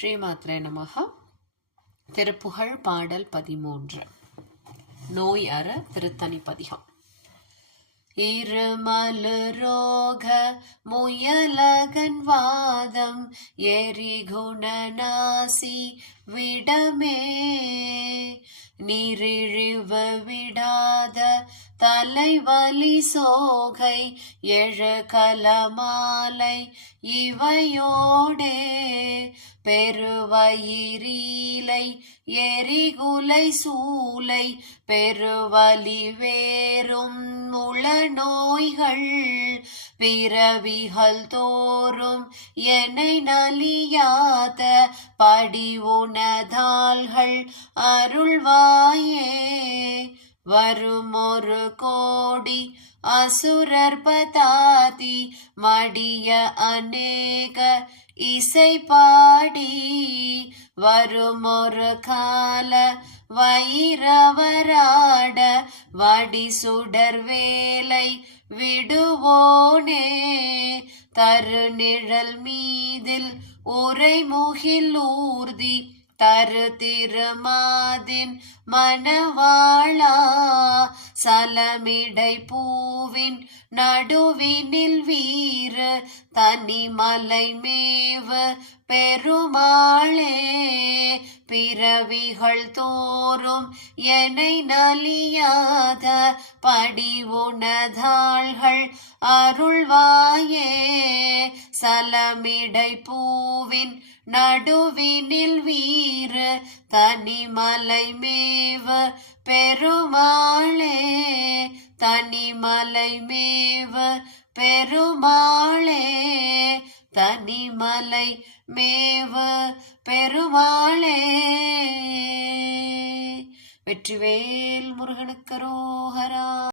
ஸ்ரீமாத்ரே நமக திருப்புகழ் பாடல் பதிமூன்று. நோய் அற திருத்தணி பதிகம். இருமலு ரோக முயலகன் வாதம் எரிகுணநாசி விடமே. நீரிழிவு விடாத தலைவலி சோகை எழு கலமாலை இவையோடே. பெருவயிரீலை எரிகுலை சூலை பெருவலி வேறும் உளநோய்கள். பிறவிகள் தோறும் என்னை நலியாத படி அருள்வாயே. வருமொரு கோடி அசுரர் பதாதி மடிய அநேக இசை பாடி. வருமொரு கால வைரவராட வடி சுடர் வேலை விடுவோனே. தருநிழல் மீதில் உரை முகில் ஊர்தி தரு திருமாதின் மணவாளா சலமிடை பூவின் நடுவினில் வீர தனிமலை மேவு பெருமாளே பிறவிகள் தோறும் என்னை நலியாத படி உணதாள்கள் அருள்வாயே. சலமிடை பூவின் நடுவினில் வீர தனிமலை மேவ பெருமாளே தனிமலை மேவ பெருமாளே தனிமலை மேவ பெருமாளே. வெற்றிவேல் முருகனுக்கரோகரா